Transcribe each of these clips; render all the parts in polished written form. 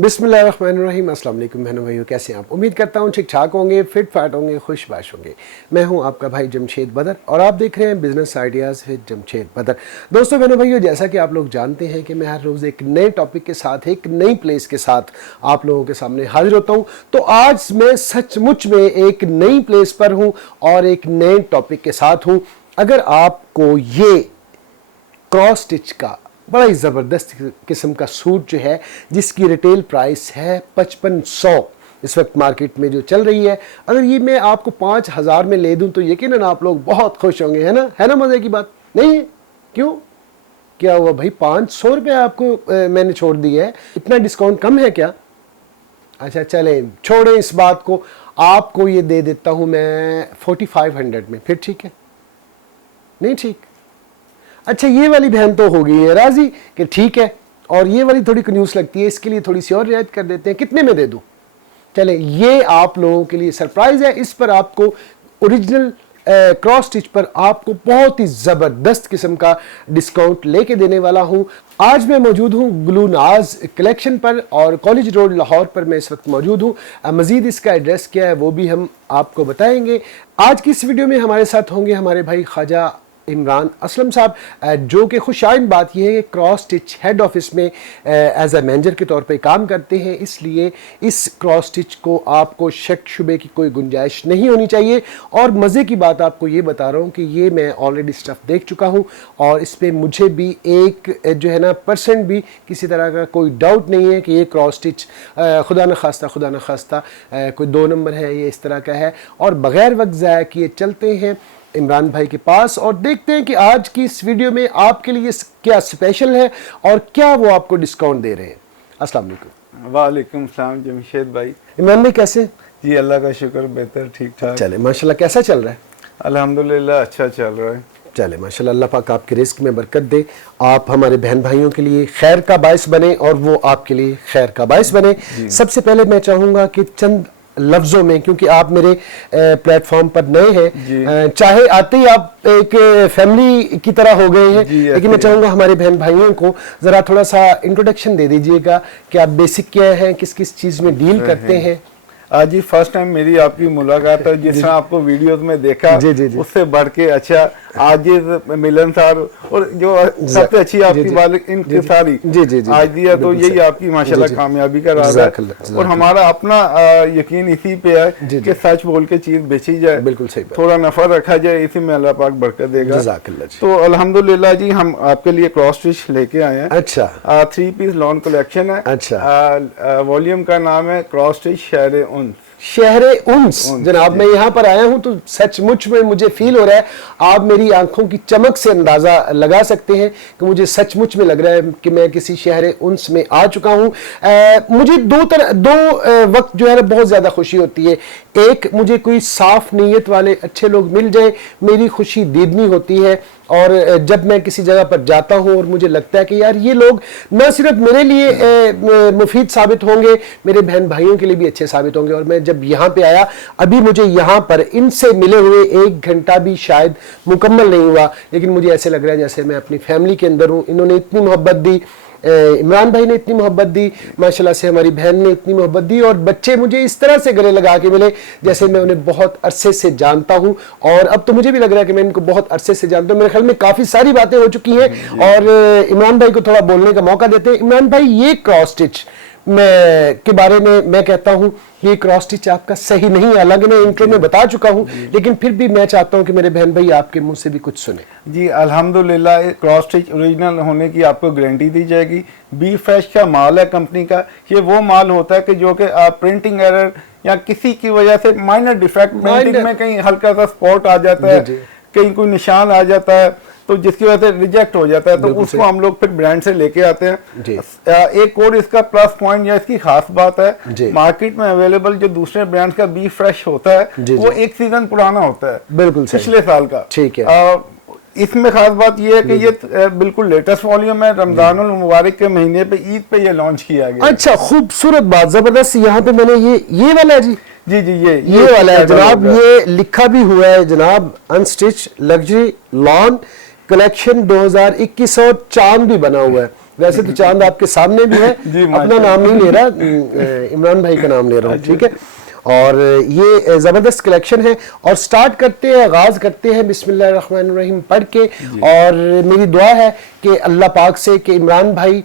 बिस्मिल्लाहिर्रहमानिर्रहीम। अस्सलाम वालेकुम बहनों भाइयों, कैसे हैं आप? उम्मीद करता हूँ ठीक ठाक होंगे, फिट फाट होंगे, खुशबाश होंगे। मैं हूँ आपका भाई जमशेद बदर और आप देख रहे हैं बिजनेस आइडियाज़ विद जमशेद बदर। दोस्तों बहनों भाइयों, जैसा कि आप लोग जानते हैं कि मैं हर रोज़ एक नए टॉपिक के साथ, एक नई प्लेस के साथ आप लोगों के सामने हाजिर होता हूँ। तो आज मैं सचमुच में एक नई प्लेस पर हूँ और एक नए टॉपिक के साथ हूँ। अगर आपको ये क्रॉस स्टिच का बड़ा ही ज़बरदस्त किस्म का सूट जो है, जिसकी रिटेल प्राइस है 5500 इस वक्त मार्केट में जो चल रही है, अगर ये मैं आपको 5000 में ले दूं तो यकीनन आप लोग बहुत खुश होंगे, है ना मज़े की बात नहीं है? क्यों, क्या हुआ भाई? 500 रुपये आपको मैंने छोड़ दिया है, इतना डिस्काउंट कम है क्या? अच्छा चलें, छोड़ें इस बात को, आपको ये दे देता हूँ मैं 4500 में। फिर ठीक है? नहीं ठीक? अच्छा, ये वाली बहन तो हो गई है राजी कि ठीक है, और ये वाली थोड़ी कंजूस लगती है, इसके लिए थोड़ी सी और रियायत कर देते हैं। कितने में दे दूं? चले, ये आप लोगों के लिए सरप्राइज है। इस पर आपको ओरिजिनल क्रॉस स्टिच पर आपको बहुत ही ज़बरदस्त किस्म का डिस्काउंट लेके देने वाला हूं। आज मैं मौजूद हूं गुलूनाज कलेक्शन पर और कॉलेज रोड लाहौर पर मैं इस वक्त मौजूद हूं। मज़ीद इसका एड्रेस क्या है वो भी हम आपको बताएंगे। आज की इस वीडियो में हमारे साथ होंगे हमारे भाई ख्वाजा इमरान असलम साहब, जो कि खुशाइन बात यह है कि क्रॉस स्टिच हेड ऑफिस में एज अ मैनेजर के तौर पे काम करते हैं, इसलिए इस क्रॉस स्टिच को आपको शक शुबे की कोई गुंजाइश नहीं होनी चाहिए। और मज़े की बात आपको ये बता रहा हूँ कि ये मैं ऑलरेडी स्टफ़ देख चुका हूँ और इस पर मुझे भी एक जो है ना % भी किसी तरह का कोई डाउट नहीं है कि ये क्रॉस स्टिच खुदा न खास्ता कोई 2 नंबर है, ये इस तरह का है। और बग़ैर वक्त ज़ाया किए चलते हैं इमरान भाई के पास और देखते हैं कि आज की इस वीडियो में आपके लिए क्या स्पेशल है और क्या वो आपको डिस्काउंट दे रहे हैं। अस्सलाम वालेकुम। वालेकुम सलाम जमशेद भाई। इमरान भाई कैसे? जी अल्लाह का शुक्र, बेहतर, ठीक ठाक चले माशाल्लाह। कैसा चल रहा है? अल्हम्दुलिल्लाह अच्छा चल रहा है। चले माशाल्लाह, अल्लाह पाक आपके रिस्क में बरकत दे, आप हमारे बहन भाइयों के लिए खैर का बायस बने और वो आपके लिए खैर का बायस बने। सबसे पहले मैं चाहूँगा कि चंद लफ्जों में, क्योंकि आप मेरे प्लेटफॉर्म पर नए हैं, चाहे आते ही आप एक फैमिली की तरह हो गए हैं, लेकिन मैं चाहूंगा हमारे बहन भाइयों को जरा थोड़ा सा इंट्रोडक्शन दे दीजिएगा कि आप बेसिक क्या हैं, किस किस चीज में डील करते हैं। आज ही फर्स्ट टाइम मेरी आपकी मुलाकात है। जिस तरह आपको वीडियोस में देखा उससे बढ़ के अच्छा आज ये मिलनसार और जो सबसे अच्छी आपकी बात इंतसारी आज दिया, तो यही आपकी माशाल्लाह कामयाबी का राज है। और हमारा अपना यकीन इसी पे है कि सच बोल के चीज बेची जाए, बिल्कुल सही, थोड़ा नफा रखा जाए, इसी में अल्लाह पाक बरकत देगा। तो अल्हम्दुलिल्लाह जी हम आपके लिए क्रॉस स्टिच लेके आए हैं। अच्छा, 3 पीस लॉन कलेक्शन है। अच्छा, वॉल्यूम का नाम है क्रॉस स्टिच शहरे उन्स। जनाब मैं यहाँ पर आया हूँ तो सचमुच में मुझे फील हो रहा है, आप मेरी आंखों की चमक से अंदाजा लगा सकते हैं कि मुझे सचमुच में लग रहा है कि मैं किसी शहरे उन्स में आ चुका हूँ। मुझे दो वक्त जो है ना बहुत ज्यादा खुशी होती है। एक, मुझे कोई साफ नीयत वाले अच्छे लोग मिल जाए, मेरी खुशी दीदनी होती है। और जब मैं किसी जगह पर जाता हूं और मुझे लगता है कि यार ये लोग न सिर्फ मेरे लिए मुफीद साबित होंगे, मेरे बहन भाइयों के लिए भी अच्छे साबित होंगे। और मैं जब यहाँ पे आया, अभी मुझे यहाँ पर इनसे मिले हुए 1 घंटा भी शायद मुकम्मल नहीं हुआ, लेकिन मुझे ऐसे लग रहा है जैसे मैं अपनी फैमिली के अंदर हूँ। इन्होंने इतनी मोहब्बत दी, इमरान भाई ने इतनी मोहब्बत दी, माशाल्लाह से हमारी बहन ने इतनी मोहब्बत दी, और बच्चे मुझे इस तरह से गले लगा के मिले जैसे मैं उन्हें बहुत अरसे से जानता हूं। और अब तो मुझे भी लग रहा है कि मैं इनको बहुत अरसे से जानता हूं। मेरे ख्याल में काफ़ी सारी बातें हो चुकी हैं और इमरान भाई को थोड़ा बोलने का मौका देते हैं। इमरान भाई, ये क्रॉस स्टिच के बारे में मैं कहता हूं ये क्रॉस स्टिच आपका सही नहीं है, हालांकि मैं इंट्रो में बता चुका हूं, लेकिन फिर भी मैं चाहता हूं कि मेरे बहन भाई आपके मुंह से भी कुछ सुने। जी अल्हम्दुलिल्लाह, क्रॉस स्टिच ओरिजिनल होने की आपको गारंटी दी जाएगी। बी फ्रेश का माल है कंपनी का। ये वो माल होता है कि जो कि प्रिंटिंग एरर या किसी की वजह से माइनर डिफेक्ट, प्रिंटिंग में कहीं हल्का सा स्पॉट आ जाता है, कहीं कोई निशान आ जाता है, तो जिसकी वजह से रिजेक्ट हो जाता है, तो उसको हम लोग फिर ब्रांड से लेके आते हैं। एक और इसका प्लस पॉइंट या इसकी खास बात है, मार्केट में अवेलेबल जो दूसरे ब्रांड का बी फ्रेश होता है वो 1 सीजन पुराना होता है, बिल्कुल पिछले साल का। ठीक है, इसमें खास बात यह है कि ये बिल्कुल लेटेस्ट वॉल्यूम है। रमजान मुबारक के महीने पे, ईद पे ये लॉन्च किया गया। अच्छा, खूबसूरत बात, जबरदस्त। यहाँ पे मैंने ये वाला है जी, जी ये वाला है जनाब, ये लिखा भी हुआ है जनाब, अनस्टिच लग्जरी लॉन कलेक्शन 2021 और चांद भी बना हुआ है। वैसे तो चांद आपके सामने भी है, जी, अपना नाम नहीं ले रहा, इमरान भाई का नाम ले रहा हूँ, ठीक है। और ये ज़बरदस्त कलेक्शन है। और स्टार्ट करते हैं, आगाज़ करते हैं बिस्मिल्लाहिर्रहमानिर्रहीम पढ़ के। और मेरी दुआ है कि अल्लाह पाक से कि इमरान भाई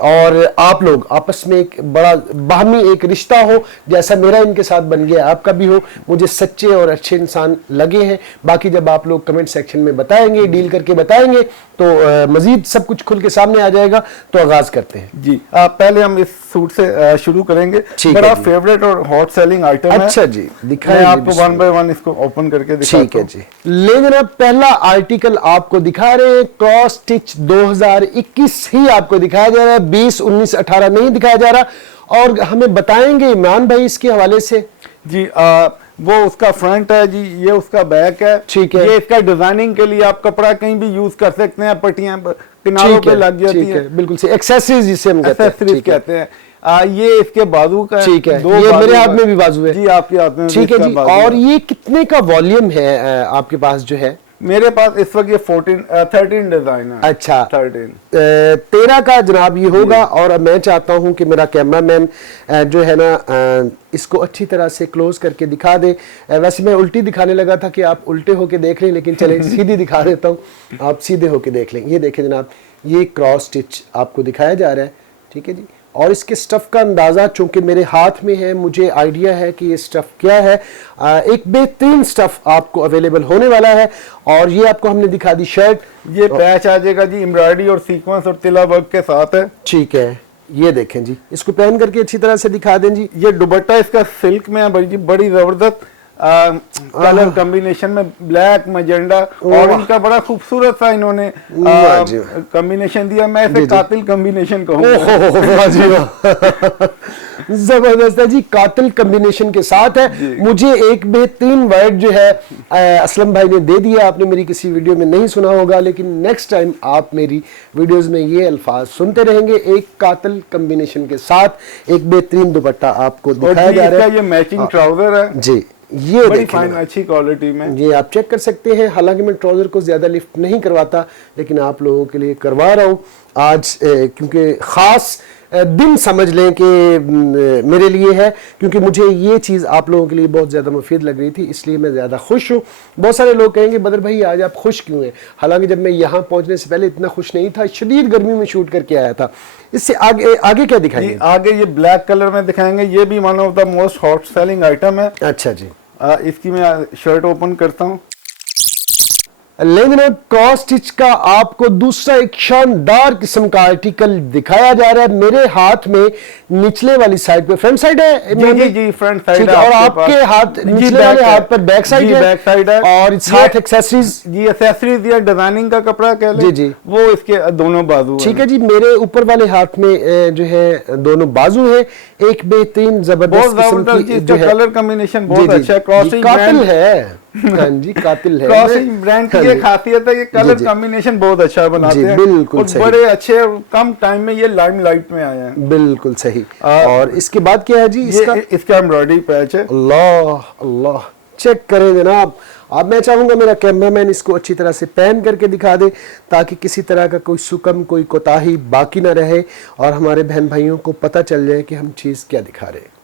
और आप लोग आपस में एक बड़ा बाहमी एक रिश्ता हो, जैसा मेरा इनके साथ बन गया आपका भी हो। मुझे सच्चे और अच्छे इंसान लगे हैं। बाकी जब आप लोग कमेंट सेक्शन में बताएंगे, डील करके बताएंगे, तो मजीद सब कुछ खुल के सामने आ जाएगा। तो आगाज़ करते हैं जी। पहले हम इस सूट से शुरू करेंगे। बड़ा फेवरेट और हॉट सेलिंग आइटम है। अच्छा जी, दिखाएं आपको वन बाय वन इसको ओपन करके दिखाता हूं। ठीक है जी। ले जनाब, पहला आर्टिकल आपको दिखा रहे हैं, क्रॉस स्टिच 2021 ही आपको दिखाया जा रहा है, 20, 19, 18 नहीं दिखाया जा रहा। और हमें बताएंगे इमरान भाई इसके हवाले से। जी वो उसका फ्रंट है जी, ये उसका बैक है। ठीक है। ये इसका डिजाइनिंग के लिए आप कपड़ा कहीं भी यूज कर सकते हैं, पट्टियां किनारों पे लग जाती है। बिल्कुल से एक्सेसरीज जिसे हम एक्सेसरीज कहते हैं। ये इसके बाजू का, ठीक है, ये मेरे हाथ में भी बाजू है जी, आपके हाथ में, ठीक है जी। और ये कितने का वॉल्यूम है आपके पास जो है? मेरे पास इस वक्त ये 13 डिजाइन है। अच्छा, 13 का जनाब ये होगा। और अब मैं चाहता हूं कि मेरा कैमरामैन जो है ना इसको अच्छी तरह से क्लोज करके दिखा दे। वैसे मैं उल्टी दिखाने लगा था कि आप उल्टे होके देख लें, लेकिन चले सीधी दिखा देता हूं, आप सीधे होके देख लें। ये देखें जनाब, ये क्रॉस स्टिच आपको दिखाया जा रहा है, ठीक है जी। और इसके स्टफ़ का अंदाज़ा चूँकि मेरे हाथ में है, मुझे आइडिया है कि ये स्टफ़ क्या है। एक बेहतरीन स्टफ़ आपको अवेलेबल होने वाला है। और ये आपको हमने दिखा दी शर्ट, ये पैच आ जाएगा जी, एम्ब्रॉयडरी और सीक्वेंस और तिला वर्क के साथ है। ठीक है, ये देखें जी, इसको पहन करके अच्छी तरह से दिखा दें जी। ये दुपट्टा इसका सिल्क में है भाई जी, बड़ी जबरदस्त कलर कॉम्बिनेशन में, ब्लैक मजेंडा, और इनका बड़ा खूबसूरत सा इन्होंने कॉम्बिनेशन दिया। मैं इसे कातिल कॉम्बिनेशन कहूंगा। जबरदस्त है जी, कातिल कॉम्बिनेशन के साथ है। मुझे एक बेहतरीन वर्ड जो है असलम भाई ने दे दिया, आपने मेरी किसी वीडियो में नहीं सुना होगा, लेकिन नेक्स्ट टाइम आप मेरी वीडियोस में ये अल्फाज सुनते रहेंगे। एक कातिल कॉम्बिनेशन के साथ एक बेहतरीन दुपट्टा आपको दिखाया जा रहा है। ये मैचिंग ट्राउजर है जी, ये बड़ी फाइन अच्छी क्वालिटी में, ये आप चेक कर सकते हैं। हालांकि मैं ट्राउजर को ज्यादा लिफ्ट नहीं करवाता, लेकिन आप लोगों के लिए करवा रहा हूँ आज, क्योंकि खास दिन समझ लें कि मेरे लिए है, क्योंकि मुझे ये चीज़ आप लोगों के लिए बहुत ज़्यादा मुफीद लग रही थी, इसलिए मैं ज़्यादा खुश हूँ। बहुत सारे लोग कहेंगे बदर भाई आज आप खुश क्यों हैं? हालांकि जब मैं यहाँ पहुँचने से पहले इतना खुश नहीं था, शदीद गर्मी में शूट करके आया था। इससे आगे क्या दिखाएंगे? आगे ये ब्लैक कलर में दिखाएंगे। ये भी one of the most hot selling item है। अच्छा जी, इसकी मैं शर्ट ओपन करता हूँ। लेकिन क्रॉस स्टिच का आपको दूसरा एक शानदार किस्म का आर्टिकल दिखाया जा रहा है। मेरे हाथ में निचले वाली साइड पे फ्रंट साइड है जी फ्रंट साइड है, और आपके हाथ निचले वाले हाथ पर बैक साइड है, बैक साइड है। और साथ एक्सेसरीज जी, एक्सेसरीज या डिजाइनिंग का कपड़ा कह लें जी, वो इसके दोनों बाजू, ठीक है जी। मेरे ऊपर वाले हाथ में जो है दोनों बाजू है। एक बेहतरीन जबरदस्त किस्म की जो है कलर कॉम्बिनेशन बहुत अच्छा है। क्रॉसिंग कातिल है, हाँ जी, कातिल है। क्रॉसिंग ब्रांड की ये खासियत है कि कलर कॉम्बिनेशन बहुत अच्छा बनाते हैं, बिल्कुल और बड़े अच्छे कम टाइम में ये लाइमलाइट में आए हैं। बिल्कुल सही। और इसके बाद क्या है जी? इसका एम्ब्रॉयडरी पैच है। अल्लाह अल्लाह, चेक करें जनाब। अब मैं चाहूंगा मेरा कैमरामैन इसको अच्छी तरह से पैन करके दिखा दे, ताकि किसी तरह का कोई सुकम, कोई कोताही बाकी ना रहे, और हमारे बहन भाइयों को पता चल जाए कि हम चीज़ क्या दिखा रहे हैं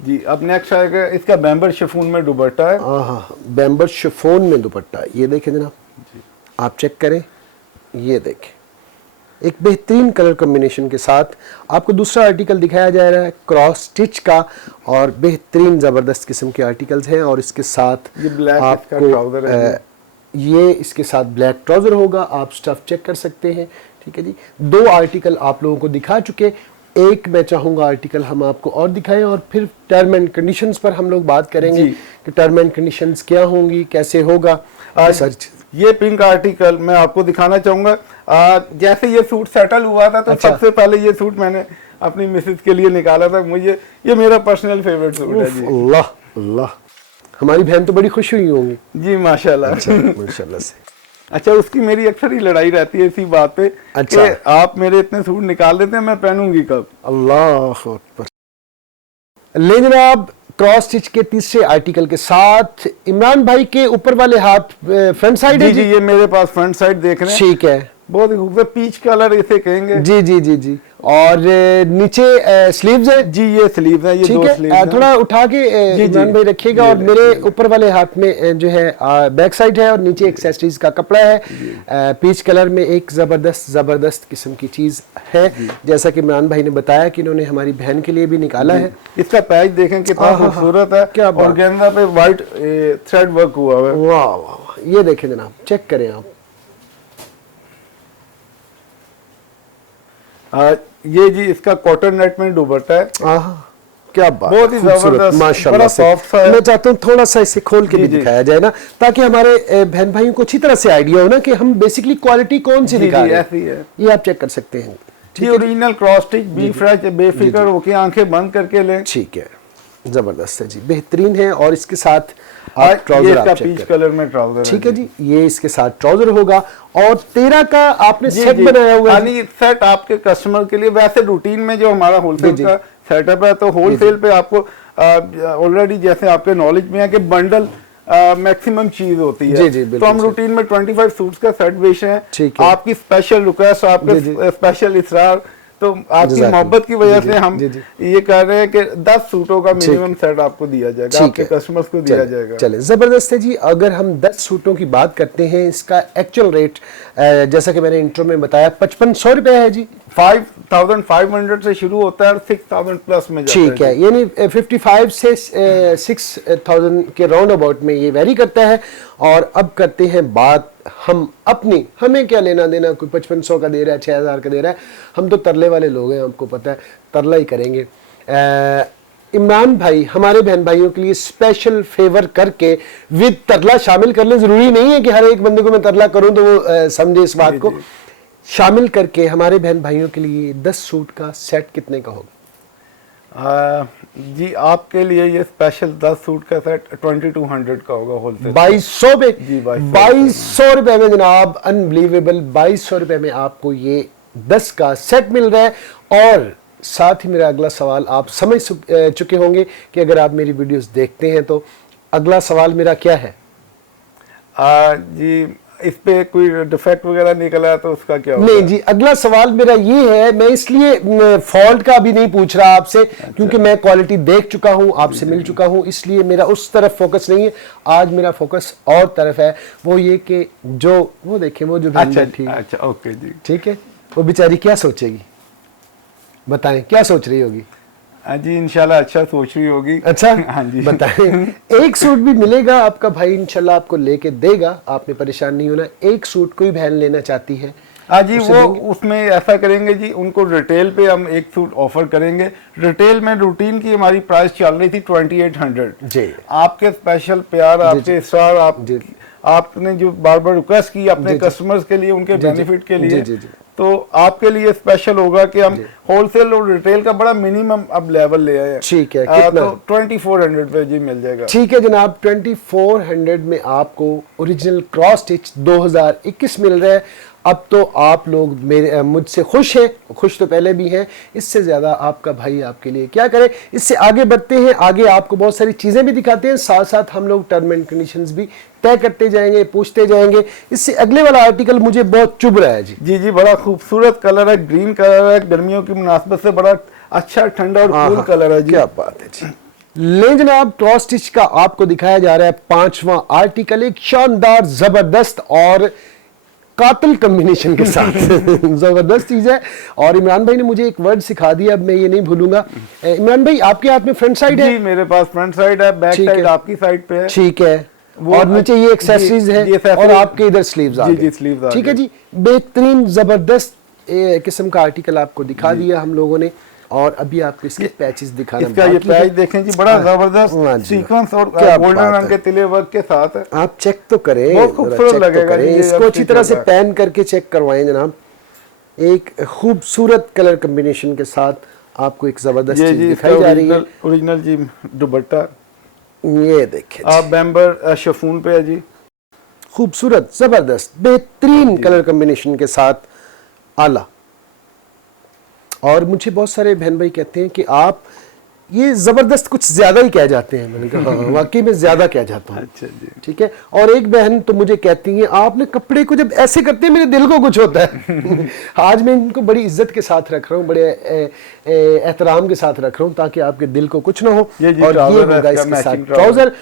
जी। अब नेक्स्ट आएगा, इसका बैम्बर शिफॉन में दुपट्टा है। हाँ, बैम्बर शिफॉन में दुपट्टा। ये देखें जनाब, आप चेक करें, ये देखें, एक बेहतरीन कलर कॉम्बिनेशन के साथ आपको दूसरा आर्टिकल दिखाया जा रहा है क्रॉस स्टिच का, और बेहतरीन ज़बरदस्त किस्म के आर्टिकल्स हैं। और इसके साथ ये ब्लैक आपको ट्राउजर है, ये इसके साथ ब्लैक ट्राउजर होगा। आप स्टफ चेक कर सकते हैं, ठीक है जी। दो आर्टिकल आप लोगों को दिखा चुके, एक मैं चाहूँगा आर्टिकल हम आपको और दिखाएं, और फिर टर्म एंड कंडीशंस पर हम लोग बात करेंगे कि टर्म एंड कंडीशंस क्या होंगी, कैसे होगा। ये पिंक आर्टिकल मैं आपको दिखाना चाहूंगा। जैसे ये सूट सेटल हुआ था, तो सबसे पहले ये सूट मैंने अपनी मिसेज के लिए निकाला था। मुझे ये मेरा पर्सनल फेवरेट सूट है जी। अल्लाह अल्लाह, हमारी बहन तो बड़ी खुश हुई होंगी जी, माशाल्लाह। माशाल्लाह से। अच्छा, उसकी मेरी अक्सर ही लड़ाई रहती है इसी बात पे। अच्छा, कि आप मेरे इतने सूट निकाल देते हैं, मैं पहनूंगी कब? अल्लाह अकबर। ले जनाब, क्रॉस स्टिच के तीसरे आर्टिकल के साथ इमरान भाई के ऊपर वाले हाथ फ्रंट साइड है जी, ये मेरे पास फ्रंट साइड देख रहे हैं। ठीक है, बहुत ही खूबसूरत पीच कलर इसे कहेंगे। जी जी जी जी। और नीचे स्लीव्स है जी, ये स्लीव है, ये ठीक दो है। स्लीव हैं। थोड़ा उठा के जी, जी। इमरान भाई रखिएगा। ये और ले, मेरे ये ले। ऊपर वाले हाथ में जो है बैक साइड है और नीचे एक्सेसरीज का कपड़ा है पीच कलर में। एक जबरदस्त किस्म की चीज है, जैसा कि इमरान भाई ने बताया कि इन्होंने हमारी बहन के लिए भी निकाला है। इसका पैच देखें कितना हाँ, हाँ, खूबसूरत है। क्या बात। और गेंदा पे व्हाइट थ्रेड वर्क हुआ हुआ है। वाह वाह वाह, ये देखें जनाब, चेक करें आप। ये जी इसका कॉटन नेट में दुपट्टा है। आहा, क्या बात, बहुत ही खूबसूरत, जबरदस्त, माशाल्लाह बड़ा से। सॉफ्ट सा है। मैं चाहता हूँ थोड़ा सा इसे खोल के जी, भी जी। दिखाया जाए ना, ताकि हमारे बहन भाइयों को अच्छी तरह से आइडिया हो ना कि हम बेसिकली क्वालिटी कौन सी जी, दिखा जी, रहे हैं। ऐसी है। ये आप चेक कर सकते हैं। जी, original cross stitch be fresh, बेफिक्र होके आंखें बंद करके लें। ठीक है, जबरदस्त है जी, बेहतरीन है। और इसके साथ ये आप ट्राउजर इसका आप चेक पीच करें। कलर में ट्राउजर ठीक है जी, ये इसके साथ ट्राउजर होगा। और 13 का आपने जी, सेट जी। बनाया हुआ है जी। यानी सेट आपके कस्टमर के लिए। वैसे रूटीन में जो हमारा होलसेल जी। का सेटअप है, तो होलसेल पे आपको ऑलरेडी जैसे आपके नॉलेज में है कि बंडल मैक्सिमम चीज होती है। जी, जी, बिल्कुल तो हम सही। रूटीन में 25 सूट्स का सेट बेच रहे हैं। ठीक है। आपकी स्पेशल रिक्वेस्ट, आपके जी, स्पेशल इसरार, तो आपकी जज़ाकल्लाह। मोहब्बत की वजह जी, से हम जी, जी। ये कर रहे हैं कि 10 सूटों का मिनिमम सेट आपको दिया जाएगा, ठीक आपके है। कस्टमर्स को दिया जाएगा। चले, जबरदस्त है जी। अगर हम 10 सूटों की बात करते हैं, इसका एक्चुअल रेट जैसा कि मैंने इंट्रो में बताया 5500 रुपए है जी। 5500 से शुरू होता है और 6000 प्लस में जाता ठीक है, यानी 55 से 6000 के राउंड अबाउट में ये वेरी करता है। और अब करते हैं बात हम अपनी, हमें क्या लेना देना, कोई 5500 का दे रहा है, 6000 का दे रहा है, हम तो तरले वाले लोग हैं, आपको पता है, तरला ही करेंगे। इमरान भाई हमारे बहन भाइयों के लिए स्पेशल फेवर करके विद तरला शामिल कर ले। जरूरी नहीं है कि हर एक बंदे को मैं तरला करूं तो वो समझे इस बात को। शामिल करके हमारे बहन भाइयों के लिए 10 सूट का सेट कितने का होगा? जी, आपके लिए ये स्पेशल 10 सूट का सेट 2200 का होगा होलसेल। 2200 पे जी, 2200 रुपए में जनाब, अनबिलीवेबल, 2200 रुपए में आपको ये 10 का सेट मिल रहा है। और साथ ही मेरा अगला सवाल आप समझ चुके होंगे कि अगर आप मेरी वीडियोस देखते हैं तो अगला सवाल मेरा क्या है? जी, इस पे कोई डिफेक्ट वगैरह निकला है तो उसका क्या होगा? नहीं जी, अगला सवाल मेरा ये है, मैं इसलिए फॉल्ट का अभी नहीं पूछ रहा आपसे, क्योंकि मैं क्वालिटी देख चुका हूं, आपसे मिल चुका हूं, इसलिए मेरा उस तरफ फोकस नहीं है। आज मेरा फोकस और तरफ है, वो ये कि जो वो देखें, वो जो अच्छा, ओके जी, ठीक है, वो बेचारी क्या सोचेगी, बताएं क्या सोच रही होगी? हाँ जी, इंशाल्लाह अच्छा सोच रही होगी। अच्छा, हाँ जी, बताएं। एक सूट भी मिलेगा, आपका भाई इंशाल्लाह आपको लेके देगा, आपने परेशान नहीं होना। एक सूट कोई बहन लेना चाहती है, हाँ जी, उसे वो देंगे? उसमें ऐसा करेंगे जी, उनको रिटेल पे हम एक सूट ऑफर करेंगे। रिटेल में रूटीन की हमारी प्राइस चल रही थी 2800 जी। आपके स्पेशल प्यार, आपके इसरार, जी। आपने जो बार बार रिक्वेस्ट की अपने कस्टमर्स के लिए, उनके बेनिफिट के लिए, जी। तो आपके लिए स्पेशल होगा कि हम होलसेल और रिटेल का बड़ा मिनिमम अब लेवल ले आए हैं। ठीक है, कितना? तो 2400 पे जी मिल जाएगा। ठीक है जनाब, 2400 में आपको ओरिजिनल क्रॉस स्टिच 2021 मिल रहा है। अब तो आप लोग मेरे मुझसे खुश हैं, खुश तो पहले भी हैं, इससे ज़्यादा आपका भाई आपके लिए क्या करे। इससे आगे बढ़ते हैं, आगे आपको बहुत सारी चीज़ें भी दिखाते हैं, साथ साथ हम लोग टर्म एंड कंडीशंस भी तय करते जाएंगे, पूछते जाएंगे। इससे अगले वाला आर्टिकल मुझे बहुत चुभ रहा है जी। जी जी, बड़ा खूबसूरत कलर है, ग्रीन कलर है, गर्मियों की मुनासबत से बड़ा अच्छा ठंडा और कूल कलर है जी। क्या बात है जी। ले जनाब, क्रॉस स्टिच का आपको दिखाया जा रहा है 5वां आर्टिकल, एक शानदार, जबरदस्त और कातिल कॉम्बिनेशन के साथ जबरदस्त चीज है। और इमरान भाई ने मुझे एक वर्ड सिखा दिया, अब मैं ये नहीं भूलूंगा। इमरान भाई, आपके हाथ में फ्रंट साइड है? जी, मेरे पास फ्रंट साइड है, बैक ठीक साइड है। आपकी साइड पे है। ठीक है, और नीचे ये एक्सेसरीज है, और आपके इधर स्लीव्स आ जी, गए। जी, स्लीव्स आ ठीक है गए। जी, बेहतरीन जबरदस्त किस्म का आर्टिकल आपको दिखा दिया हम लोगों ने। और अभी आपको इसके पैचेस दिखाना इसका ये पैच देखें जी, बड़ा जबरदस्त सीक्वेंस और गोल्डन रंग के तिले वर्क के साथ है। आप चेक तो करें, बहुत खूबसूरत चेक तो लगेगा करें, ये इसको जब अच्छी तरह से स्टिच होगा। पैन करके चेक करवाएं जनाब। एक खूबसूरत कलर कॉम्बिनेशन के साथ आपको एक जबरदस्त ये चीज जी दिखाई जा रही है। ओरिजिनल जी दुपट्टा, ये देखें, आप बैम्बर शिफॉन पे है जी, खूबसूरत, जबरदस्त, बेहतरीन कलर कॉम्बिनेशन के साथ आला। और मुझे बहुत सारे बहन भाई कहते हैं कि आप ये जबरदस्त कुछ ज्यादा ही कह जाते हैं। मैंने कहा हाँ, वाकई में ज्यादा कह जाता हूँ। अच्छा जी। ठीक है। और एक बहन तो मुझे कहती है आपने कपड़े को जब ऐसे करते हैं मेरे दिल को कुछ होता है। आज मैं इनको बड़ी इज्जत के साथ रख रहा हूँ, बड़े एहतराम के साथ रख रहा हूँ ताकि आपके दिल को कुछ ना हो। ये जी और ये ट्राउजर है, होगा इसका इसके साथ मैचिंग ट्राउजर।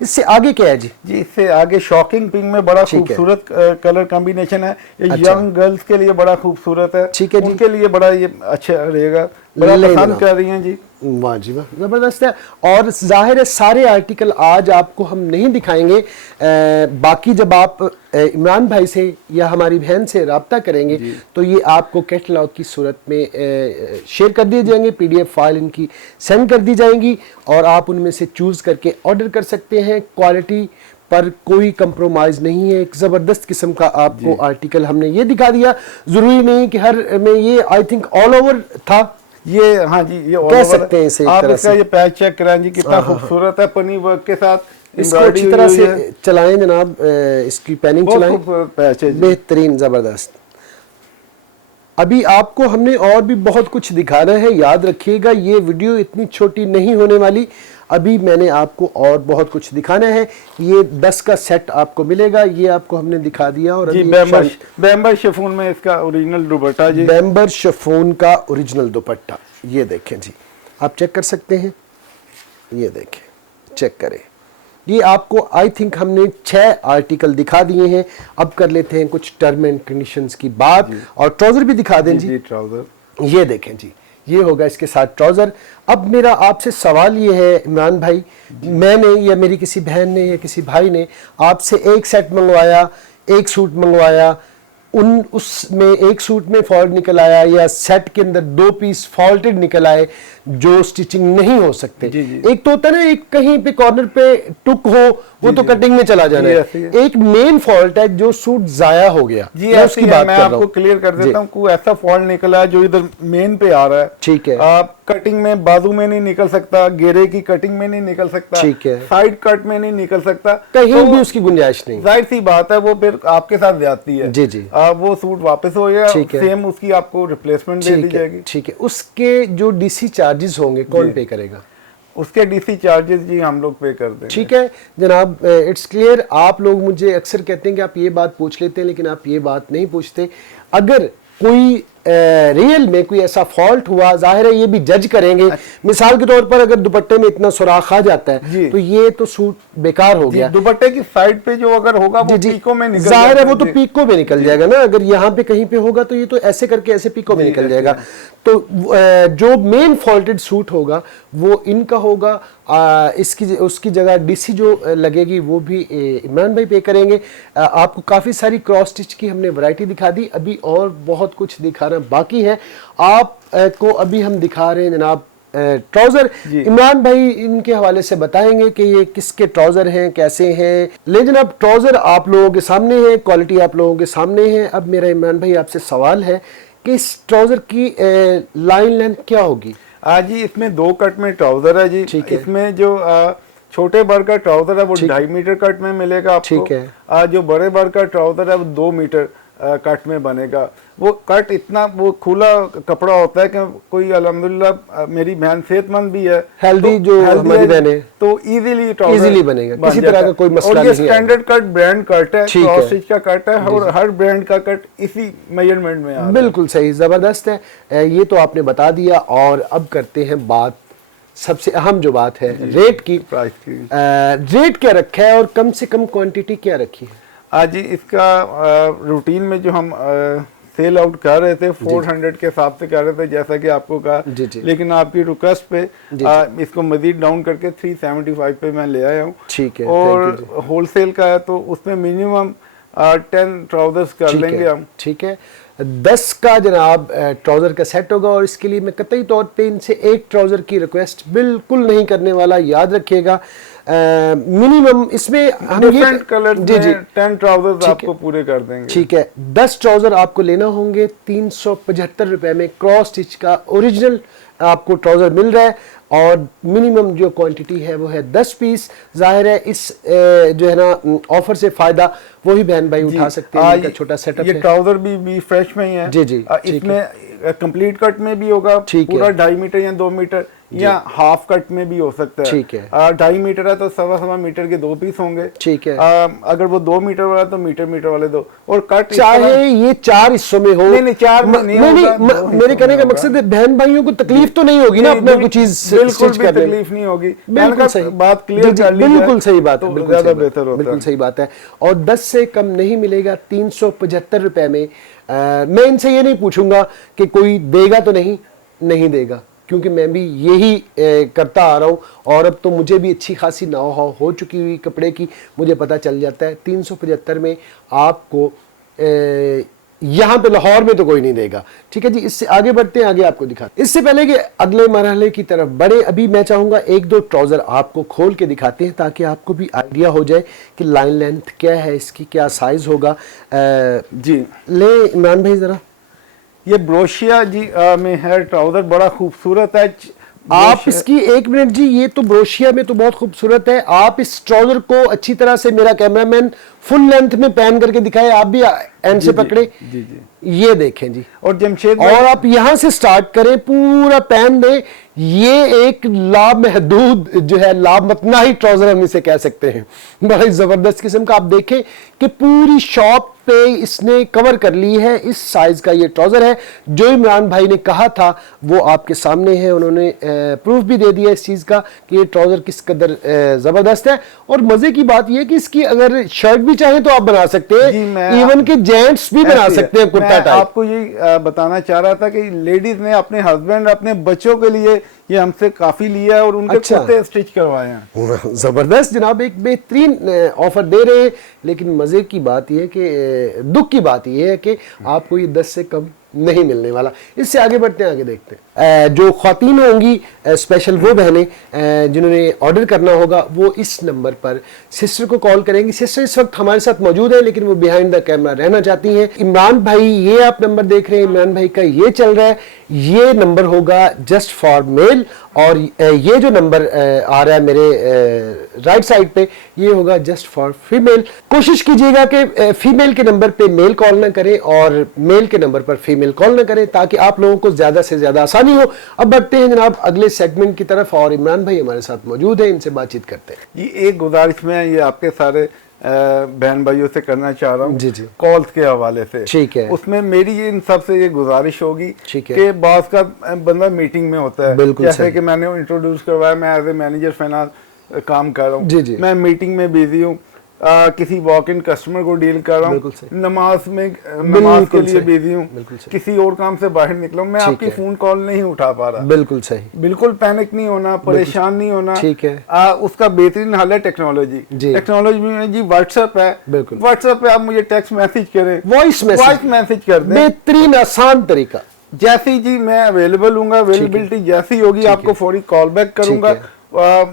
इससे आगे क्या है जी? जी इससे आगे शॉकिंग पिंक में बड़ा ठीक है। खूबसूरत कलर कॉम्बिनेशन है। ये अच्छा। यंग गर्ल्स के लिए बड़ा खूबसूरत है। ठीक है जी। उनके लिए बड़ा ये अच्छा रहेगा, बड़ा ले पसंद लेना। कर रही हैं जी। वाह जी वाह, जबरदस्त है। और जाहिर है सारे आर्टिकल आज आपको हम नहीं दिखाएंगे, बाकी जब आप इमरान भाई से या हमारी बहन से रब्ता करेंगे तो ये आपको कैटलॉग की सूरत में शेयर कर दिए जाएंगे, पीडीएफ फाइल इनकी सेंड कर दी जाएंगी और आप उनमें से चूज करके ऑर्डर कर सकते हैं। क्वालिटी पर कोई कंप्रोमाइज नहीं है, एक जबरदस्त किस्म का आपको आर्टिकल हमने ये दिखा दिया। जरूरी नहीं कि हर में ये आई थिंक ऑल ओवर था ये, हाँ जी ये कह सकते हैं इसे एक आप तरह इसका से। ये पैच चेक कराएं जी, कितना खूबसूरत है पन्नी वर्क के साथ इसको एम्ब्रॉयडरी अच्छी तरह हुई से है। चलाएं जनाब, इसकी पैनिंग बहुत चलाएं, खूबसूरत पैच है जी। बेहतरीन जबरदस्त। अभी आपको हमने और भी बहुत कुछ दिखाना है, याद रखिएगा ये वीडियो इतनी छोटी नहीं होने वाली। अभी मैंने आपको और बहुत कुछ दिखाना है। ये 10 का सेट आपको मिलेगा, ये आपको हमने दिखा दिया। और जी अभी बैम्बर शिफॉन में इसका ओरिजिनल दुपट्टा जी, बैम्बर शिफॉन का ओरिजिनल दुपट्टा, ये देखें जी, आप चेक कर सकते हैं, ये देखें, चेक करें। ये आपको आई थिंक हमने 6 आर्टिकल दिखा दिए हैं। अब कर लेते हैं कुछ टर्म एंड कंडीशंस की बात और ट्राउजर भी दिखा दें जी। ट्राउजर ये देखें जी, ये होगा इसके साथ ट्राउजर। अब मेरा आपसे सवाल ये है इमरान भाई, मैंने या मेरी किसी बहन ने या किसी भाई ने आपसे एक सेट मंगवाया, एक सूट मंगवाया, उसमें एक सूट में फॉल्ट निकल आया या सेट के अंदर 2 पीस फॉल्टेड निकल आए जो स्टिचिंग नहीं हो सकते। एक तो होता है ना, एक कहीं पे कॉर्नर पे टुक हो, वो तो कटिंग में चला जाना है। एक मेन फॉल्ट है जो सूट जाया हो गया जी, मैं उसकी बात मैं कर रहा आपको क्लियर कर देता हूँ। कोई ऐसा फॉल्ट निकला है जो इधर मेन पे आ रहा है, ठीक है, आप कटिंग में बाजू में नहीं निकल सकता, घेरे की कटिंग में नहीं निकल सकता, ठीक है, साइड कट में नहीं निकल सकता, कहीं तो भी उसकी गुंजाइश नहीं। जाहिर सी बात है वो फिर आपके साथ जाती है जी जी, वो सूट वापस हो गया, सेम उसकी आपको रिप्लेसमेंट दे दी जाएगी। ठीक है, उसके जो डीसी चार्जेस होंगे कौन पे करेगा? उसके डीसी चार्जेस जी हम लोग पे कर देंगे। ठीक है जनाब, इट्स क्लियर। आप लोग मुझे अक्सर कहते हैं कि आप ये बात पूछ लेते हैं लेकिन आप ये बात नहीं पूछते। अगर कोई रियल में कोई ऐसा फॉल्ट हुआ, जाहिर है ये भी जज करेंगे। मिसाल के तौर पर अगर दुपट्टे में इतना सुराख आ जाता है तो ये तो सूट बेकार हो गया। दुपट्टे की साइड पे जो अगर होगा वो पीको में निकल जाहिर है वो तो पीको में निकल जाएगा ना। अगर यहाँ पे कहीं पे होगा तो ये तो ऐसे करके ऐसे पीको में निकल जाएगा। तो जो मेन फॉल्टेड सूट होगा वो इनका होगा, इसकी उसकी जगह डीसी जो लगेगी वो भी इमरान भाई पे करेंगे। आपको काफ़ी सारी क्रॉस स्टिच की हमने वैरायटी दिखा दी, अभी और बहुत कुछ दिखाना बाकी है। आप को अभी हम दिखा रहे हैं जनाब ट्राउजर। इमरान भाई इनके हवाले से बताएंगे कि ये किसके ट्राउजर हैं, कैसे हैं। लेकिन अब ट्राउजर आप लोगों के सामने है, क्वालिटी आप लोगों के सामने है। अब मेरा इमरान भाई आपसे सवाल है कि इस ट्राउजर की लाइन लेंथ क्या होगी? जी इसमें 2 कट में ट्राउजर है जी। ठीक है। इसमें जो छोटे बर का ट्राउजर है वो 2.5 मीटर कट में मिलेगा आपको। ठीक है। जो बड़े बर का ट्राउजर है वो 2 मीटर कट में बनेगा। वो कट इतना वो खुला कपड़ा होता है कि कोई अल्हम्दुलिल्लाह मेरी बहन सेहतमंद भी है, हेल्दी तो जो हमारी बहन है, तो इजीली बनेगा, किसी तरह का कोई मसला नहीं है। स्टैंडर्ड कट ब्रांड कट है, क्रॉस स्टिच का कट है और हर ब्रांड का कट इसी मेजरमेंट में है। बिल्कुल सही, जबरदस्त है। ये तो आपने बता दिया। और अब करते हैं बात, सबसे अहम जो बात है रेट की। प्राइस की रेट क्या रखा है और कम से कम क्वांटिटी क्या रखी है? जी इसका रूटीन में जो हम सेल आउट कर रहे थे 400 के हिसाब से कर रहे थे जैसा कि आपको कहा, लेकिन आपकी रिक्वेस्ट पे इसको मजीद डाउन करके 375 पे मैं ले आया हूँ। ठीक है। और होलसेल का है तो उसमें मिनिमम 10 ट्राउजर्स कर लेंगे हम। ठीक है, 10 का जनाब ट्राउजर का सेट होगा और इसके लिए मैं कतई तौर पे इनसे एक ट्राउजर की रिक्वेस्ट बिल्कुल नहीं करने वाला, याद रखिएगा। मिनिमम इसमें हम डिफरेंट कलर में 10 ट्राउजर्स आपको पूरे कर देंगे। ठीक है, 10 ट्राउजर आपको लेना होंगे 375 रुपए में। क्रॉस स्टिच का ओरिजिनल आपको ट्राउजर मिल रहा है और मिनिमम जो क्वांटिटी है वो है 10 पीस। जाहिर है इस जो है ना ऑफर से फायदा वही बहन भाई उठा सकते हैं। इनका छोटा सेटअप ये है। ट्राउजर भी फ्रेश में ही है। जी जी, इसमें कंप्लीट कट में भी होगा, ठीक है। पूरा 2.5 मीटर या 2 मीटर, या हाफ कट में भी हो सकता है। ठीक है। 2.5 मीटर है तो 1.25 मीटर के 2 पीस होंगे। ठीक है। अगर वो 2 मीटर वाला तो मीटर वाले 2, और कट चाहे ये 4 हिस्सों में हो। नहीं, 4 में नहीं होगा, मेरे कहने का मकसद है बहन भाइयों को तकलीफ तो नहीं होगी ना अपने को चीज बिल्कुल भी तकलीफ नहीं होगी। बिल्कुल सही बात क्लियर कर ली, बिल्कुल सही बात है, तो ज्यादा बेहतर होता है। बिल्कुल सही बात है। और 10 से कम नहीं मिलेगा 375 रुपए में। मैं इनसे ये नहीं पूछूंगा कि कोई देगा तो नहीं देगा, क्योंकि मैं भी यही करता आ रहा हूँ, और अब तो मुझे भी अच्छी खासी नौ हो चुकी हुई कपड़े की, मुझे पता चल जाता है 375 में आपको यहाँ पे लाहौर में तो कोई नहीं देगा। ठीक है जी, इससे आगे बढ़ते हैं, आगे आपको दिखाते। इससे पहले कि अगले मरहले की तरफ बढ़े, अभी मैं चाहूंगा 1-2 ट्राउजर आपको खोल के दिखाते हैं, ताकि आपको भी आइडिया हो जाए कि लाइन लेंथ क्या है, इसकी क्या साइज होगा। जी ले इमरान भाई जरा, ये ब्रोशिया जी में है ट्राउजर, बड़ा खूबसूरत है। आप इसकी 1 मिनट जी, ये तो ब्रोशिया में तो बहुत खूबसूरत है। आप इस ट्राउजर को अच्छी तरह से, मेरा कैमरामैन फुल लेंथ में पैन करके दिखाए, आप भी एंड से पकड़े। जी जी, ये देखें जी, और जमशेद और आप यहां से स्टार्ट करें, पूरा पैन दें। ये एक लाभ महदूद जो है, लाभ मतना ही ट्राउजर हम इसे कह सकते हैं, बड़ा ही जबरदस्त किस्म का। आप देखें कि पूरी शॉप पे इसने कवर कर ली है। इस साइज का ये ट्राउजर है, जो इमरान भाई ने कहा था वो आपके सामने है। उन्होंने प्रूफ भी दे दिया इस चीज का कि ये ट्राउजर किस कदर जबरदस्त है। और मजे की बात यह कि इसकी अगर शर्ट भी चाहे तो आप बना सकते हैं, इवन के जेंट्स भी बना सकते हैं कुर्ता टाइप। आपको ये बताना चाह रहा था कि लेडीज ने अपने हस्बैंड, अपने बच्चों के लिए ये हमसे काफी लिया है और उनके कुर्ते स्टिच करवाए हैं। जबरदस्त जनाब, एक बेहतरीन ऑफर दे रहे हैं। लेकिन मजे की बात यह है कि दुख की बात यह है कि आपको ये 10 से कम नहीं मिलने वाला। इससे आगे बढ़ते हैं, आगे देखते हैं। जो ख्वातीन होंगी, स्पेशल वो बहनें जिन्होंने ऑर्डर करना होगा, वो इस नंबर पर सिस्टर को कॉल करेंगी। सिस्टर इस वक्त हमारे साथ मौजूद है, लेकिन वो बिहाइंड द कैमरा रहना चाहती हैं। इमरान भाई, ये आप नंबर देख रहे हैं, इमरान भाई का ये चल रहा है, ये नंबर होगा जस्ट फॉर मेल, और ये जो नंबर आ रहा है मेरे राइट साइड पे, ये होगा जस्ट फॉर फीमेल। कोशिश कीजिएगा कि फीमेल के नंबर पे मेल कॉल ना करें और मेल के नंबर पर फीमेल कॉल ना करें, ताकि आप लोगों को ज्यादा से ज्यादा आसानी हो। अब बढ़ते हैं जनाब अगले सेगमेंट की तरफ, और इमरान भाई हमारे साथ मौजूद है, इनसे बातचीत करते हैं। ये एक गुजारिश में ये आपके सारे बहन भाइयों से करना चाह रहा हूँ, जी जी, कॉल्स के हवाले से। ठीक है, उसमें मेरी इन सब से ये गुजारिश होगी कि बास का बंदा मीटिंग में होता है, जैसे कि मैंने इंट्रोड्यूस करवाया, मैं एज ए मैनेजर फाइनेंस काम कर रहा हूँ, मैं मीटिंग में बिजी हूँ, किसी वॉक इन कस्टमर को डील कर रहा हूँ, नमाज के लिए बिजी हूँ, किसी और काम से बाहर निकला हूँ, मैं आपकी फोन कॉल नहीं उठा पा रहा। बिल्कुल सही, बिल्कुल पैनिक नहीं होना, परेशान नहीं होना। ठीक है, उसका बेहतरीन हल है टेक्नोलॉजी। टेक्नोलॉजी में जी व्हाट्सएप है, व्हाट्सएप पे आप मुझे टेक्स्ट मैसेज करें, वॉइस मैसेज कर दें, बेहतरीन आसान तरीका। जैसी जी मैं अवेलेबल हूँ, अवेलेबिलिटी जैसी होगी आपको फौरी कॉल बैक करूंगा,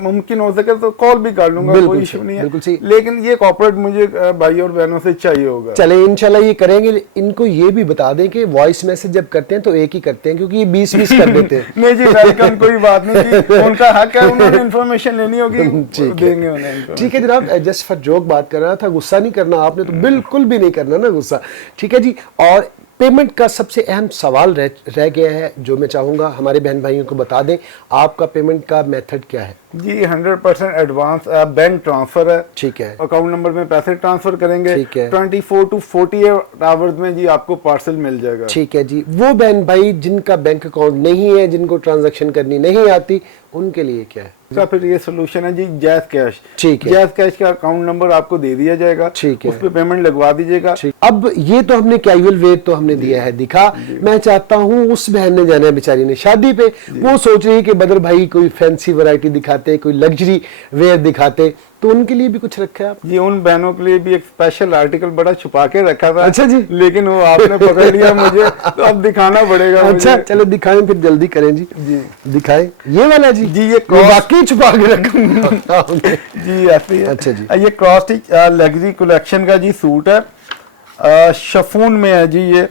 मुमकिन हो सके तो कॉल भी कर लूंगा, कोई इशू नहीं है। लेकिन ये कॉर्पोरेट मुझे भाई और बहनों से चाहिए होगा। चले इंशाल्लाह ये करेंगे। इनको ये भी बता दें कि वॉइस मैसेज जब करते हैं तो एक ही करते हैं, क्योंकि ये 20 कर देते हैं। नहीं जी, वेलकम, कोई बात नहीं जी, उनका हक है, उन्होंने इन्फॉर्मेशन लेनी होगी, देंगे उन्हें। ठीक है जनाब, जस्ट फॉर जोक बात कर रहा था, गुस्सा नहीं करना आपने, तो बिल्कुल भी नहीं करना ना गुस्सा। ठीक है जी, और पेमेंट का सबसे अहम सवाल रह गया है, जो मैं चाहूंगा हमारे बहन भाइयों को बता दें, आपका पेमेंट का मेथड क्या है? जी 100% एडवांस बैंक ट्रांसफर है। ठीक है, अकाउंट नंबर में पैसे ट्रांसफर करेंगे, ठीक है, 24 to 48 आवर्स में जी आपको पार्सल मिल जाएगा। ठीक है जी। वो बहन भाई जिनका बैंक अकाउंट नहीं है, जिनको ट्रांजैक्शन करनी नहीं आती, उनके लिए क्या है? इसका फिर ये सोल्यूशन है जी जैज़ कैश। ठीक है, जैज़ कैश का अकाउंट नंबर आपको दे दिया जाएगा, ठीक है, उस पे पेमेंट लगवा दीजिएगा। अब ये तो हमने कैजुअल वेयर तो हमने दिया है, दिखा। मैं चाहता हूँ उस बहन ने जाना है बेचारी ने शादी पे, वो सोच रही है कि बदर भाई कोई फैंसी वैरायटी दिखाते, कोई लग्जरी वेयर दिखाते, तो उनके लिए भी कुछ रखा है आप? जी उन बहनों के लिए भी एक स्पेशल आर्टिकल बड़ा छुपा के रखा था। अच्छा जी, लेकिन वो आपने पकड़ लिया मुझे, तो अब दिखाना पड़ेगा। अच्छा चलो दिखाएं, फिर जल्दी करें जी। जी दिखाएं, ये वाला जी। जी ये बाकी छुपा के रखा जी ऐसे है। अच्छा जी, ये क्रॉस स्टिच लग्जरी कलेक्शन का जी सूट है, शिफॉन में है जी। ये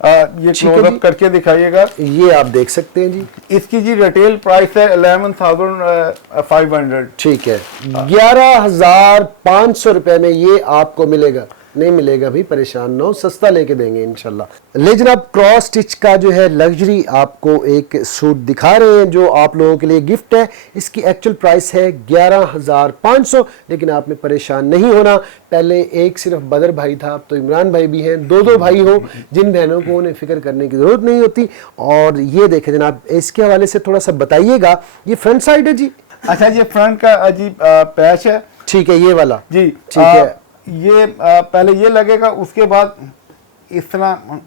क्लोजअप करके दिखाइएगा, ये आप देख सकते हैं जी। इसकी जी रिटेल प्राइस है 11,500। ठीक है, 11,500 रुपए में ये आपको मिलेगा। नहीं मिलेगा भाई, परेशान ना हो, सस्ता लेके देंगे इंशाल्लाह। ले जनाब, क्रॉस स्टिच का जो है लग्जरी आपको एक सूट दिखा रहे हैं जो आप लोगों के लिए गिफ्ट है। इसकी एक्चुअल प्राइस है 11,500, लेकिन आपने परेशान नहीं होना। पहले एक सिर्फ बदर भाई था, अब तो इमरान भाई भी हैं, दो भाई हो जिन बहनों को उन्हें फिक्र करने की जरूरत नहीं होती। और ये देखें जनाब, इसके हवाले से थोड़ा सा बताइएगा। ये फ्रंट साइड है जी? अच्छा, ये फ्रंट का अजीब पैच है। ठीक है, ये वाला जी ठीक है। ये पहले ये लगेगा, उसके बाद इस तरह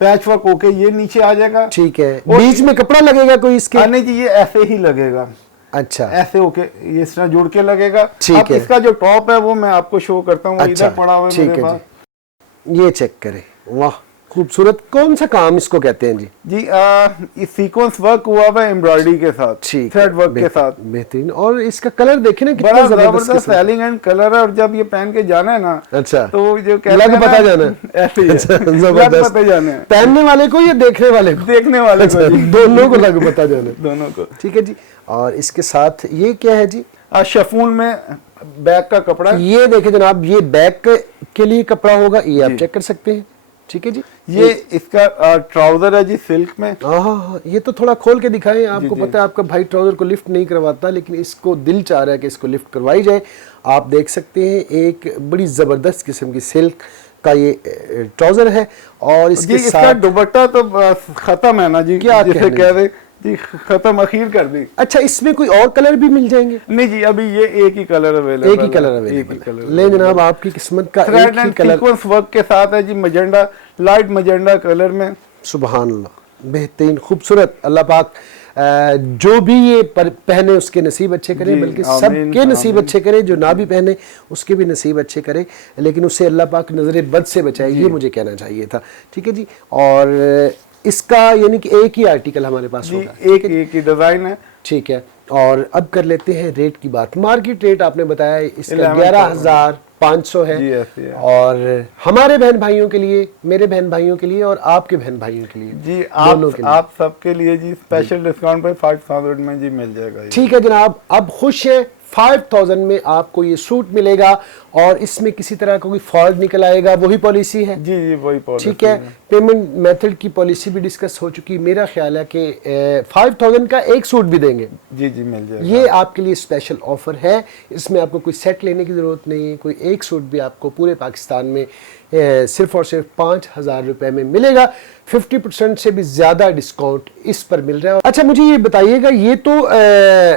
पैच वर्क होके ये नीचे आ जाएगा। ठीक है, बीच में कपड़ा लगेगा कोई इसके? नहीं जी, ये ऐसे ही लगेगा। अच्छा, ऐसे होके ये इस तरह जोड़ के लगेगा। ठीक अब है। इसका जो टॉप है वो मैं आपको शो करता हूँ। अच्छा, इधर पड़ा हुआ है ठीक मेरे है पास। जी, ये चेक करें, वाह खूबसूरत। कौन सा काम इसको कहते हैं जी? जी ये सीक्वेंस वर्क हुआ हुआ एम्ब्रॉयडरी के साथ, ठीक, थ्रेड वर्क के साथ। बेहतरीन। और इसका कलर देखे ना कितना बड़ा जबरदस्त जबरदस्त सेलिंग एंड कलर है। और जब ये पहन के जाना है ना, अच्छा, तो जो कहते लग हैं पता ना, जाना है। ऐसे ही है। अच्छा, लग जबरदस्त। पता जाना है, पहनने वाले को या देखने वाले को? देखने वाले को जी। दोनों को लग पता जाना है। दोनों को। ठीक है जी। और इसके साथ ये क्या है जी? शफून में बैक का कपड़ा है। ये देखे जनाब, ये बैक के लिए कपड़ा होगा, ये आप चेक कर सकते हैं। ठीक है जी। ये इसका ट्राउजर है जी, सिल्क में। हाँ, ये तो थोड़ा खोल के दिखाएं। आपको जी। पता है आपका भाई ट्राउजर को लिफ्ट नहीं करवाता, लेकिन इसको दिल चाह रहा है कि इसको लिफ्ट करवाई जाए। आप देख सकते हैं एक बड़ी जबरदस्त किस्म की सिल्क का ये ट्राउजर है। और इसके जी, इसका साथ दुपट्टा तो खत्म है ना जी, क्या जिसे कहने कह रहे जी, खत्म अखीर कर दी। अच्छा, इसमें कोई और कलर भी मिल जाएंगे? नहीं जी, अभी ये एक ही कलर अवेलेबल, एक ही कलर अवेलेबल है। ले जनाब, आपकी किस्मत का थ्रेड एक ही एंड कलर सीक्वेंस वर्क के साथ है जी, मजेंडा, लाइट मजेंडा कलर में। सुभान अल्लाह, बेहतरीन खूबसूरत। अल्लाह पाक जो भी ये पहने उसके नसीब अच्छे करे, जी, बल्कि आमीन, सबके नसीब आमीन। अच्छे करे। जो ना भी पहने उसके भी नसीब अच्छे करे, लेकिन उससे अल्लाह पाक नजर बद से बचाए, ये मुझे कहना चाहिए था। ठीक है जी। और इसका यानी कि एक ही आर्टिकल हमारे पास जी, होगा, एक ही डिजाइन है। ठीक है। और अब कर लेते हैं रेट की बात। मार्केट रेट आपने बताया इसका 11,500 है। जी, ऐसे है। और हमारे बहन भाइयों के लिए, मेरे बहन भाइयों के लिए और आपके बहन भाइयों के लिए जी, दोनों के लिए आप सबके लिए जी स्पेशल डिस्काउंट पे 5,000 में जी मिल जाएगा ये। ठीक है जनाब, अब खुश है। 5,000 में आपको ये सूट मिलेगा और इसमें किसी तरह का कोई फॉल्ट निकल आएगा, वही पॉलिसी है? जी जी, वही पॉलिसी ठीक है। पेमेंट मेथड की पॉलिसी भी डिस्कस हो चुकी। मेरा ख्याल है कि 5,000 का एक सूट भी देंगे। जी जी, मिल जाएगा। ये आपके लिए स्पेशल ऑफर है। इसमें आपको कोई सेट लेने की ज़रूरत नहीं है। कोई एक सूट भी आपको पूरे पाकिस्तान में सिर्फ और सिर्फ 5,000 रुपए में मिलेगा। 50% से भी ज़्यादा डिस्काउंट इस पर मिल रहा है। अच्छा, मुझे ये बताइएगा, ये तो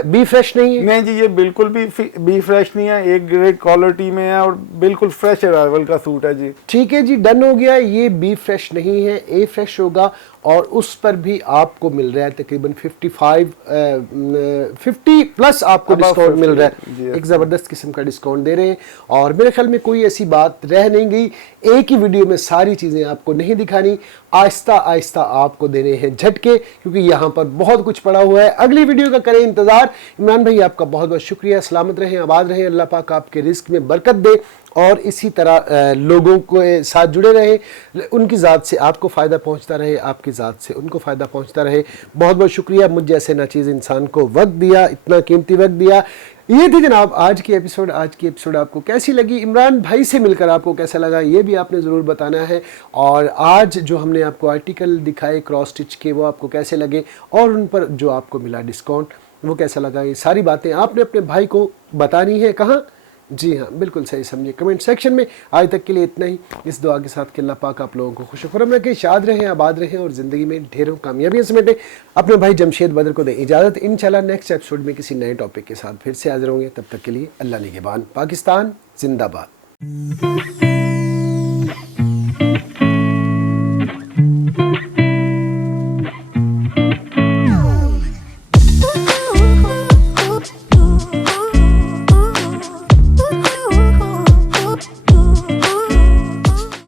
बी फ्रेश नहीं है? नहीं जी, ये बिल्कुल भी बी फ्रेश नहीं है, एक ग्रेड क्वालिटी में है और बिल्कुल फ्रेश अराइवल का सूट है जी। ठीक है जी, डन हो गया। ये बी फ्रेश नहीं है, ए फ्रेश होगा। और उस पर भी आपको मिल रहा है तकरीबन 50 प्लस आपको डिस्काउंट मिल रहा है। एक ज़बरदस्त किस्म का डिस्काउंट दे रहे हैं। और मेरे ख्याल में कोई ऐसी बात रह नहीं गई। एक ही वीडियो में सारी चीज़ें आपको नहीं दिखानी, आहिस्ता आहिस्ता आपको देने हैं झटके, क्योंकि यहाँ पर बहुत कुछ पड़ा हुआ है। अगली वीडियो का करें इंतज़ार। इमरान भाई, आपका बहुत बहुत शुक्रिया। सलामत रहें, आबाद रहें। अल्लाह पाक आपके रिस्क में बरकत दे और इसी तरह लोगों के साथ जुड़े रहे, उनकी ज़ात से आपको फ़ायदा पहुंचता रहे, आपकी ज़ात से उनको फ़ायदा पहुंचता रहे। बहुत बहुत शुक्रिया मुझ जैसे नाचीज़ इंसान को वक्त दिया, इतना कीमती वक्त दिया। ये थी जनाब आज की एपिसोड। आज की एपिसोड आपको कैसी लगी? इमरान भाई से मिलकर आपको कैसा लगा ये भी आपने ज़रूर बताना है। और आज जो हमने आपको आर्टिकल दिखाए क्रॉस स्टिच के, वो आपको कैसे लगे और उन पर जो आपको मिला डिस्काउंट वो कैसा लगा, ये सारी बातें आपने अपने भाई को बतानी है। कहाँ? जी हाँ, बिल्कुल सही समझिए, कमेंट सेक्शन में। आज तक के लिए इतना ही, इस दुआ के साथ कि अल्लाह पाक आप लोगों को खुश खुरम रखे, शाद रहें, आबाद रहें और ज़िंदगी में ढेरों कामयाबियाँ समेटें। अपने भाई जमशेद बदर को दें इजाज़त। इंशाल्लाह नेक्स्ट एपिसोड में किसी नए टॉपिक के साथ फिर से हाजिर होंगे। तब तक के लिए अल्लाह निगहबान। पाकिस्तान जिंदाबाद।